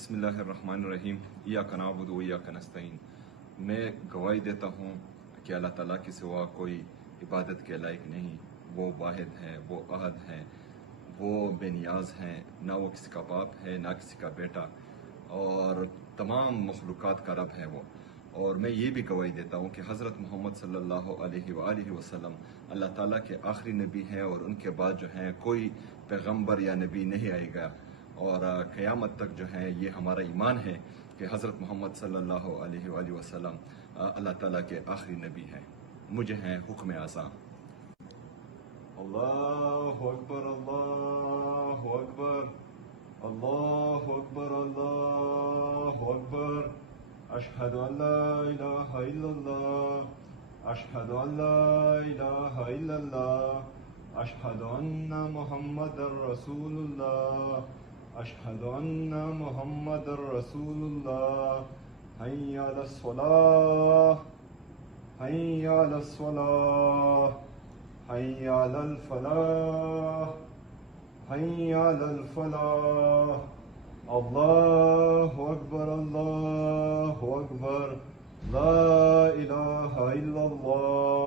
बिस्मिल्लाहिर्रहमानिर्रहीम इय्याका नअबुदु व इय्याका नस्तईन। मैं गवाही देता हूँ कि अल्लाह ताला के सिवा कोई इबादत के लायक नहीं। वो वाहिद हैं, वो अहद हैं, वो बेनियाज हैं, ना वो किसी का बाप है ना किसी का बेटा, और तमाम मखलूक़ात का रब है वो। और मैं ये भी गवाही देता हूँ कि हज़रत मोहम्मद सल्लल्लाहु अलैहि वसल्लम अल्लाह ताला के आखिरी नबी हैं, और उनके बाद जो हैं कोई पैगम्बर या नबी नहीं आएगा। और क़यामत तक जो है ये हमारा ईमान है कि हज़रत मोहम्मद सल्लल्लाहु अलैहि वसल्लम अल्लाह ताला के आखिरी नबी हैं। मुझे हैं हुक्म आज़ाम। अल्लाहु अकबर, अल्लाहु अकबर, अल्लाहु अकबर, अल्लाहु अकबर। अशहदु अल्ला इलाहा इल्लल्लाह, अशहदु अल्ला इलाहा इल्लल्लाह, अशहदु अन्ना मुहम्मदर रसूलुल्लाह, अशहदु अन्ना मुहम्मदर रसूलुल्लाह। हय्या अलस सलाह, हय्या अलस सलाह, हय्या अलल फलाह, हय्या अलल फलाह। अल्लाहु